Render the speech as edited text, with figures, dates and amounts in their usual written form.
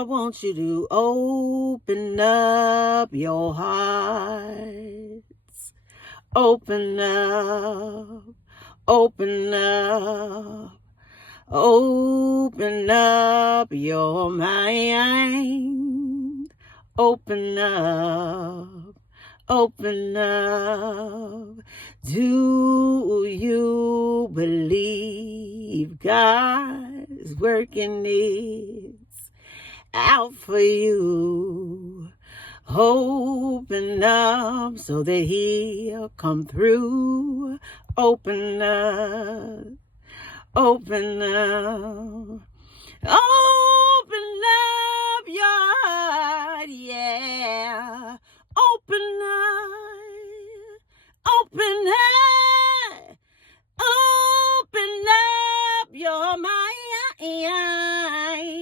I want you to open up your hearts. Open up, open up, open up your mind. Open up, open up. Do you believe God is working this out for you? Open up so that he'll come through. Open up, open up.